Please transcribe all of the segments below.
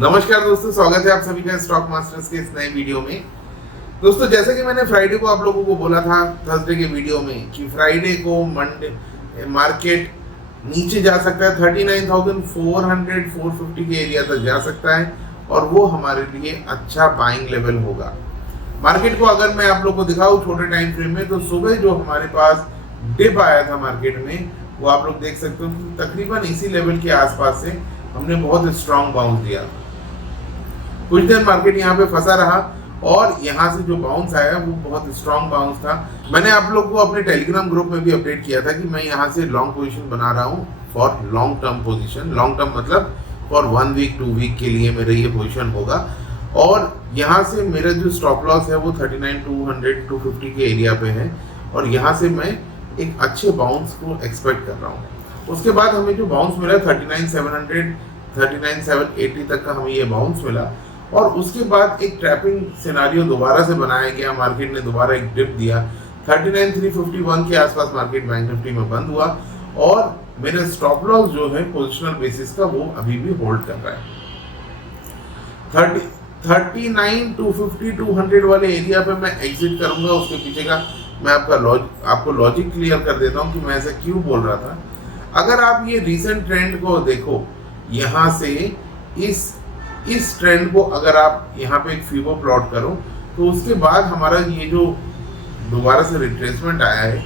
नमस्कार दोस्तों, स्वागत है आप सभी का स्टॉक मास्टर्स के इस नए वीडियो में। दोस्तों, जैसे कि मैंने फ्राइडे को आप लोगों को बोला था थर्सडे के वीडियो में कि फ्राइडे को मंडे मार्केट नीचे जा सकता है, 39,400 450 के एरिया तक जा सकता है और वो हमारे लिए अच्छा बाइंग लेवल होगा। मार्केट को अगर मैं आप लोग को दिखाऊं छोटे टाइम फ्रेम में, तो सुबह जो हमारे पास डिप आया था मार्केट में, वो आप लोग देख सकते हो कि तकरीबन इसी लेवल के आसपास से हमने बहुत स्ट्रांग बाउंस दिया। कुछ देर मार्केट यहाँ पे फंसा रहा और यहाँ से जो बाउंस आया वो बहुत स्ट्रांग बाउंस था। मैंने आप लोग को अपने टेलीग्राम ग्रुप में भी अपडेट किया था कि मैं यहाँ से लॉन्ग पोजीशन बना रहा हूँ for long term position. Long term मतलब फॉर 1 वीक 2 वीक के लिए मेरा ये पोजीशन होगा और यहाँ से मेरा जो स्टॉप लॉस है वो 39,200 250 के एरिया पे है और यहाँ से मैं एक अच्छे बाउंस को एक्सपेक्ट कर रहा हूँ। उसके बाद हमें जो बाउंस मिला 39,700 39,780 तक का हमें ये बाउंस मिला और उसके बाद एक ट्रैपिंग सिनारियो दोबारा से बनाया गया। मार्केट ने दोबारा एक डिप दिया, 39,351 के आसपास मार्केट बैंक निफ्टी में बंद हुआ और मेरा स्टॉप लॉस जो है पोजिशनल बेसिस का वो अभी भी होल्ड कर रहा है। 39,250 200 वाले एरिया पे मैं एग्जिट करूंगा। उसके पीछे का मैं आपको लॉजिक क्लियर कर देता हूँ कि मैं ऐसा क्यों बोल रहा था। अगर आप ये रीसेंट ट्रेंड को देखो, यहाँ से इस ट्रेंड को अगर आप यहाँ पे एक फीबो प्लॉट करो तो उसके बाद हमारा ये जो दोबारा से रिट्रेसमेंट आया है,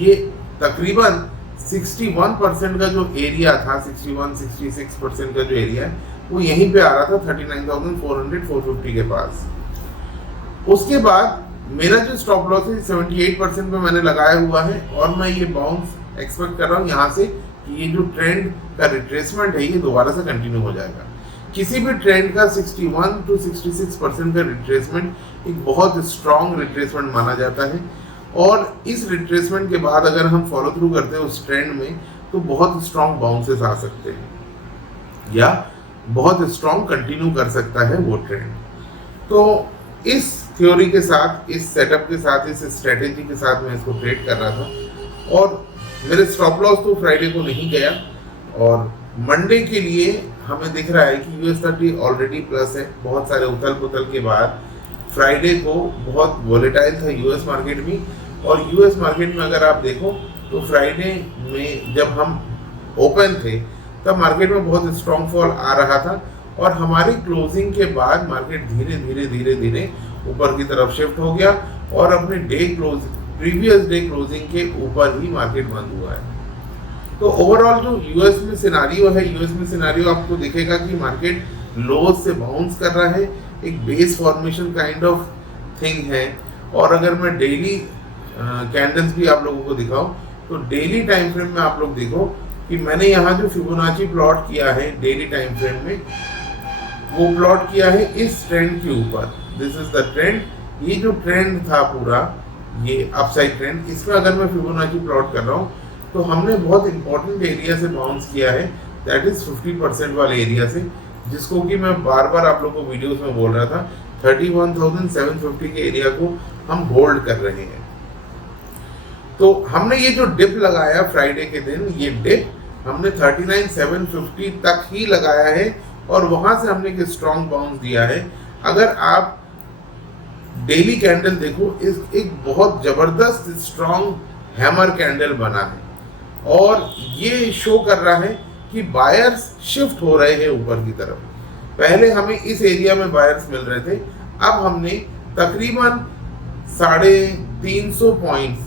ये तकरीबन 61% का जो एरिया था, 61-66% का जो एरिया है वो यहीं पे आ रहा था 39,400 450 के पास। उसके बाद मेरा जो स्टॉप लॉस है 78% पे मैंने लगाया हुआ है और मैं ये बाउंस एक्सपेक्ट कर रहा हूँ यहाँ से कि ये जो ट्रेंड का रिट्रेसमेंट है ये दोबारा से कंटिन्यू हो जाएगा। किसी भी ट्रेंड का 61 से 66% का रिट्रेसमेंट एक बहुत स्ट्रॉन्ग रिट्रेसमेंट माना जाता है और इस रिट्रेसमेंट के बाद अगर हम फॉलो थ्रू करते हैं उस ट्रेंड में तो बहुत स्ट्रॉन्ग बाउंसेस आ सकते हैं या बहुत स्ट्रॉन्ग कंटिन्यू कर सकता है वो ट्रेंड। तो इस थ्योरी के साथ, इस सेटअप के साथ, इस स्ट्रेटेजी के साथ मैं इसको ट्रेड कर रहा था और मेरे स्टॉप लॉस तो फ्राइडे को नहीं गया और मंडे के लिए हमें दिख रहा है कि US30 ऑलरेडी प्लस है। बहुत सारे उथल पुथल के बाद फ्राइडे को बहुत वोलेटाइल था यूएस मार्केट भी और यूएस मार्केट में अगर आप देखो तो फ्राइडे में जब हम ओपन थे तब मार्केट में बहुत स्ट्रॉन्ग फॉल आ रहा था और हमारी क्लोजिंग के बाद मार्केट धीरे धीरे ऊपर की तरफ शिफ्ट हो गया और अपने प्रीवियस डे क्लोजिंग के ऊपर ही मार्केट बंद हुआ है। तो ओवरऑल जो यूएस में सिनारियो आपको दिखेगा कि मार्केट लोज से बाउंस कर रहा है, एक base formation kind of thing है। और अगर मैं डेली कैंडल्स भी आप लोगों को दिखाऊं तो डेली टाइम फ्रेम में आप लोग देखो कि मैंने यहाँ जो फिबोनाची प्लॉट किया है डेली टाइम फ्रेम में, वो प्लॉट किया है इस ट्रेंड के ऊपर। This is the trend. ये जो ट्रेंड था पूरा, ये अपसाइड ट्रेंड, इसमें अगर मैं फिबोनाची प्लॉट कर रहा हूँ तो हमने बहुत इंपॉर्टेंट एरिया से बाउंस किया है, दैट इज 50% वाले एरिया से, जिसको कि मैं बार बार आप लोगों को वीडियोस में बोल रहा था 31,750 के एरिया को हम होल्ड कर रहे हैं। तो हमने ये जो डिप लगाया फ्राइडे के दिन, ये डिप हमने 39,750 तक ही लगाया है और वहां से हमने एक स्ट्रॉन्ग बाउंस दिया है। अगर आप डेली कैंडल देखो, एक बहुत जबरदस्त स्ट्रॉन्ग हैमर कैंडल बना है और ये शो कर रहा है कि बायर्स शिफ्ट हो रहे हैं ऊपर की तरफ। पहले हमें इस एरिया में बायर्स मिल रहे थे, अब हमने तकरीबन 350 पॉइंट्स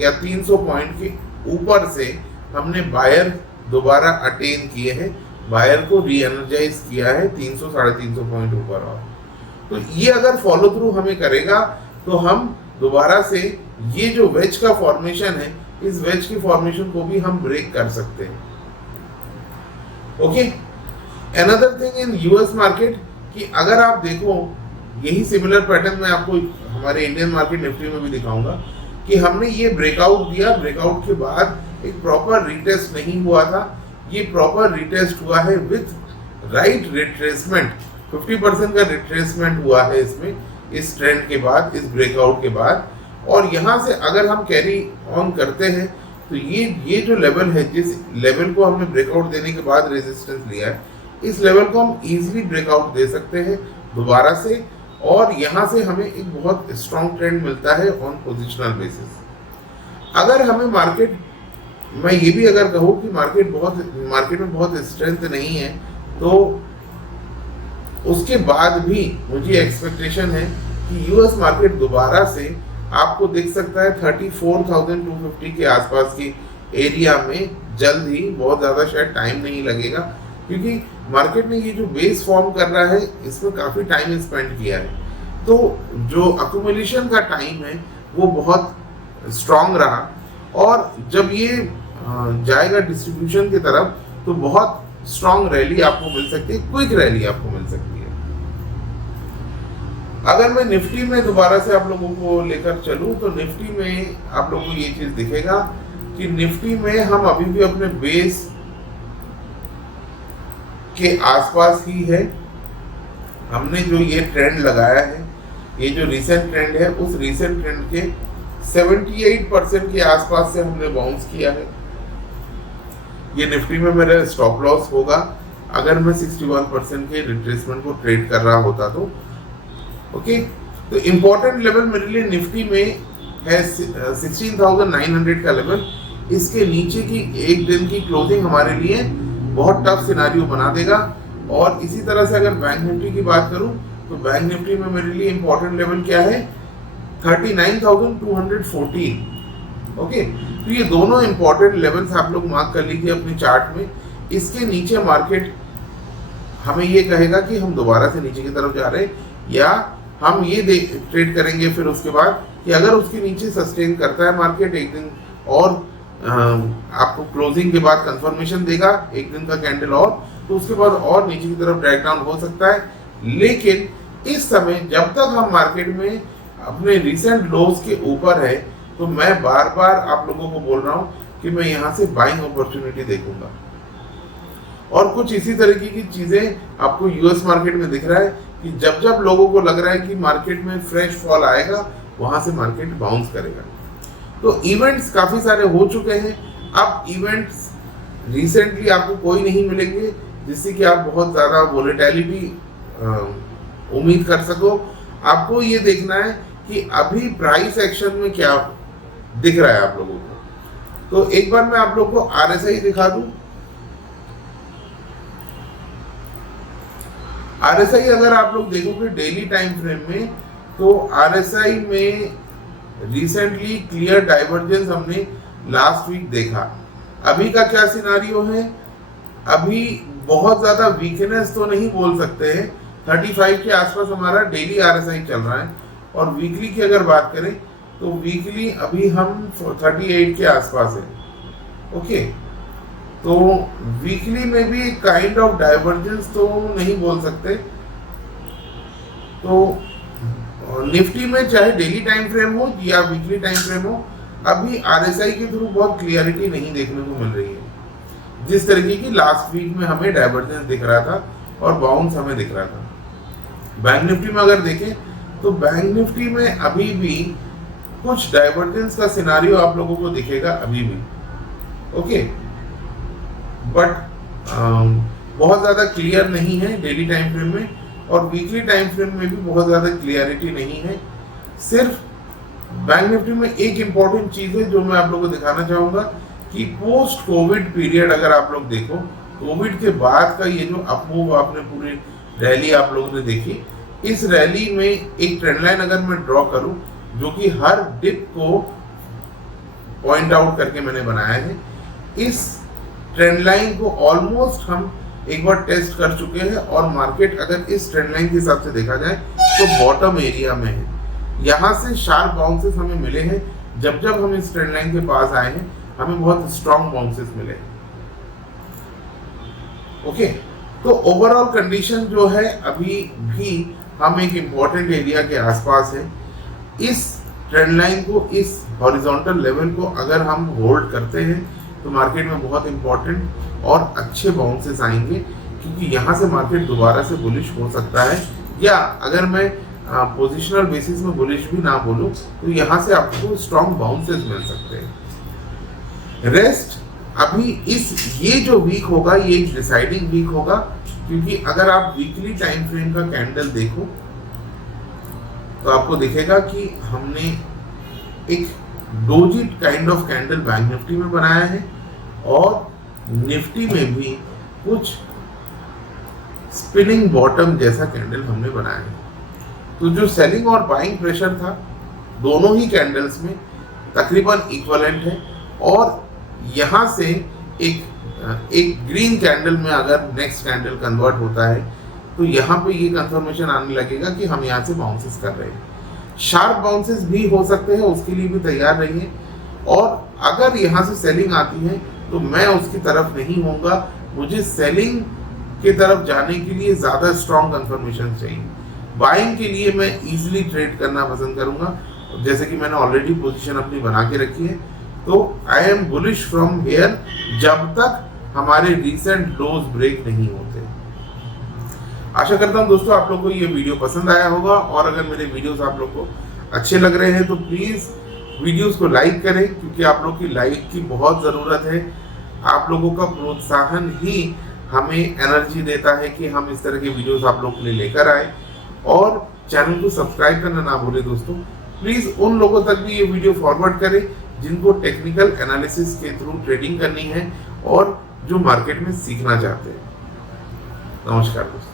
या 300 पॉइंट के ऊपर से हमने बायर दोबारा अटेन किए हैं, बायर को री एनर्जाइज किया है 300-350 पॉइंट ऊपर। और तो ये अगर फॉलो थ्रू हमें करेगा तो हम दोबारा से ये जो वेज का फॉर्मेशन है, इस वेज की फॉर्मेशन को भी हम ब्रेक कर सकते हैं। Okay, another thing in US market कि अगर आप देखो यही सिमिलर पैटर्न मैं आपको हमारे इंडियन मार्केट निफ्टी में भी दिखाऊंगा कि हमने ये ब्रेकआउट दिया, ब्रेकआउट के बाद एक प्रॉपर रिटेस्ट नहीं हुआ था, ये प्रॉपर रिटेस्ट हुआ है विथ राइट रिट्रेसमेंट। 50% का रिट्रेसमेंट हुआ है इसमें, इस ट्रेंड के बाद, इस ब्रेकआउट के बाद। और यहाँ से अगर हम कैरी ऑन करते हैं तो ये जो लेवल है, जिस लेवल को हमने ब्रेकआउट देने के बाद रेजिस्टेंस लिया है, इस लेवल को हम इजीली ब्रेकआउट दे सकते हैं दोबारा से, और यहाँ से हमें एक बहुत स्ट्रॉन्ग ट्रेंड मिलता है ऑन पोजिशनल बेसिस। अगर हमें मार्केट, मैं ये भी अगर कहूँ कि मार्केट में बहुत स्ट्रेंथ नहीं है, तो उसके बाद भी मुझे एक्सपेक्टेशन है कि यूएस मार्केट दोबारा से आपको दिख सकता है 34,250 के आसपास की एरिया में जल्द ही, बहुत ज़्यादा शायद टाइम नहीं लगेगा, क्योंकि मार्केट ने ये जो बेस फॉर्म कर रहा है इसमें काफ़ी टाइम स्पेंड किया है, तो जो अक्यूमुलेशन का टाइम है वो बहुत स्ट्रॉन्ग रहा, और जब ये जाएगा डिस्ट्रीब्यूशन की तरफ तो बहुत स्ट्रॉन्ग रैली आपको मिल सकती है, क्विक रैली आपको मिल सकती है। अगर मैं निफ्टी में दोबारा से आप लोगों को लेकर चलूं, तो निफ्टी में आप लोगों को ये चीज दिखेगा कि निफ्टी में हम अभी भी अपने बेस के आसपास ही है। हमने जो ये ट्रेंड लगाया है, ये जो रीसेंट ट्रेंड है, उस रीसेंट ट्रेंड के 78% के आसपास से हमने बाउंस किया है। ये निफ्टी में मेरा स्टॉप लॉस होगा अगर मैं 61% के रिट्रेसमेंट को ट्रेड कर रहा होता तो। ओके, तो इम्पोर्टेंट लेवल मेरे लिए निफ्टी में है 16,900 का लेवल। इसके नीचे की एक दिन की क्लोजिंग हमारे लिए बहुत टफ सिनारियो बना देगा। और इसी तरह से अगर बैंक निफ्टी की बात करूं, तो बैंक निफ्टी में मेरे लिए इम्पोर्टेंट लेवल क्या है, 39,214। ओके, तो ये दोनों इंपॉर्टेंट लेवल्स आप लोग मार्क कर लीजिए अपने चार्ट में। इसके नीचे मार्केट हमें ये कहेगा कि हम दोबारा से नीचे की तरफ जा रहे हैं, या हम ये ट्रेड करेंगे फिर उसके बाद कि अगर उसके नीचे सस्टेन करता है मार्केट एक दिन और आपको क्लोजिंग के बाद कंफर्मेशन देगा एक दिन का कैंडल और, तो उसके बाद और नीचे की तरफ ड्रैग डाउन हो सकता है। लेकिन इस समय जब तक हम मार्केट में अपने रिसेंट लोज के ऊपर है, तो मैं बार बार आप लोगों को बोल रहा हूँ कि मैं यहाँ से बाइंग अपॉर्चुनिटी देखूंगा। और कुछ इसी तरीके की चीजें आपको यूएस मार्केट में दिख रहा है कि जब जब लोगों को लग रहा है कि मार्केट में फ्रेश फॉल आएगा, वहां से मार्केट बाउंस करेगा। तो इवेंट्स काफी सारे हो चुके हैं। अब इवेंट्स रिसेंटली आपको कोई नहीं मिलेंगे जिससे कि आप बहुत ज्यादा वोलेटिलिटी उम्मीद कर सको। आपको ये देखना है कि अभी प्राइस एक्शन में क्या दिख रहा है आप लोगों को। तो एक बार मैं आप लोगों को आरएसआई दिखा दूं। आरएसआई अगर आप लोग देखोगे डेली टाइम फ्रेम में, तो आरएसआई में रिसेंटली क्लियर डाइवर्जेंस हमने लास्ट वीक देखा। अभी का क्या सिनारियो है, अभी बहुत ज्यादा वीकनेस तो नहीं बोल सकते हैं, 35 के आसपास हमारा डेली आरएसआई चल रहा है। और वीकली की अगर बात करें तो वीकली अभी हम 38 के आसपास है। ओके, तो वीकली में भी काइंड ऑफ डाइवर्जेंस तो नहीं बोल सकते। तो निफ्टी में चाहे डेली टाइम फ्रेम हो या वीकली टाइम फ्रेम हो, अभी आरएसआई के थ्रू बहुत क्लियरिटी नहीं देखने को मिल रही है। जिस तरीके की लास्ट वीक में हमें डाइवर्जेंस दिख रहा था और बाउंस हमें दिख रहा था। बैंक निफ्टी में अगर देखें तो बैंक निफ्टी में अभी भी कुछ डाइवर्जेंस का सिनारियो आप लोगों को दिखेगा अभी भी। ओके, बट बहुत ज़्यादा क्लियर नहीं है डेली टाइम फ्रेम में, और वीकली टाइम फ्रेम में भी बहुत ज़्यादा क्लियरिटी नहीं है। सिर्फ बैंक निफ्टी में एक इम्पॉर्टेंट चीज़ है जो मैं आप लोगों को दिखाना चाहूँगा कि पोस्ट कोविड पीरियड अगर आप लोग देखो, कोविड के बाद का ये जो अपमूव आपने पूरी रैली आप लोगों ने देखी, इस रैली में एक ट्रेंड लाइन अगर मैं ड्रॉ करूं जो कि हर डिप को पॉइंट आउट करके मैंने बनाया है, इस ट्रेंड लाइन को ऑलमोस्ट हम एक बार टेस्ट कर चुके हैं। और मार्केट अगर इस ट्रेंड लाइन के हिसाब से देखा जाए तो बॉटम एरिया में है। यहाँ से शार्प बाउंसेस हमें मिले हैं। जब जब हम इस ट्रेंड लाइन के पास आए हैं हमें बहुत स्ट्रॉन्ग बाउंसेस मिले हैं। ओके, तो ओवरऑल कंडीशन जो है अभी भी हम एक इम्पॉर्टेंट एरिया के आसपास है। इस ट्रेंड लाइन को, इस हॉरिजॉन्टल लेवल को अगर हम होल्ड करते हैं तो मार्केट में बहुत इंपॉर्टेंट और अच्छे बाउंसेस आएंगे, क्योंकि यहाँ से मार्केट दोबारा से बुलिश हो सकता है। या अगर मैं पोजिशनल बेसिस में बुलिश भी ना बोलूँ तो यहाँ से आपको स्ट्रॉन्ग बाउंसेस मिल सकते हैं। रेस्ट अभी ये जो वीक होगा ये एक डिसाइडिंग वीक होगा, क्योंकि अगर आप वीकली टाइम फ्रेम का कैंडल देखो तो आपको दिखेगा कि हमने एक doji kind of candle bank Nifty में बनाया है और निफ्टी में भी कुछ स्पिनिंग बॉटम जैसा कैंडल हमने बनाया है। तो जो सेलिंग और बाइंग प्रेशर था दोनों ही कैंडल्स में तकरीबन इक्वलेंट है और यहाँ से एक ग्रीन कैंडल में अगर नेक्स्ट कैंडल कन्वर्ट होता है तो यहाँ पे ये कंफर्मेशन आने लगेगा कि हम यहाँ से बाउंसेस कर रहे हैं। शार्प बाउंसेस भी हो सकते हैं, उसके लिए भी तैयार रहिए। और अगर यहाँ से सेलिंग आती है तो मैं उसकी तरफ नहीं होऊंगा, मुझे सेलिंग की तरफ जाने के लिए ज़्यादा स्ट्रॉन्ग कंफर्मेशन चाहिए। बाइंग के लिए मैं इजीली ट्रेड करना पसंद करूँगा, जैसे कि मैंने ऑलरेडी पोजीशन अपनी बना के रखी है। तो I am bullish from here जब तक हमारे रीसेंट लोज ब्रेक नहीं होते। आशा करता हूँ दोस्तों आप लोगों को ये वीडियो पसंद आया होगा और अगर मेरे वीडियोस आप लोग को अच्छे लग रहे हैं तो प्लीज़ वीडियोस को लाइक करें, क्योंकि आप लोग की लाइक की बहुत ज़रूरत है। आप लोगों का प्रोत्साहन ही हमें एनर्जी देता है कि हम इस तरह के वीडियोस आप लोग के लिए लेकर आए। और चैनल को सब्सक्राइब करना ना भूलें दोस्तों। प्लीज़ उन लोगों तक भी ये वीडियो फॉरवर्ड करें जिनको टेक्निकल एनालिसिस के थ्रू ट्रेडिंग करनी है और जो मार्केट में सीखना चाहते हैं। नमस्कार दोस्तों।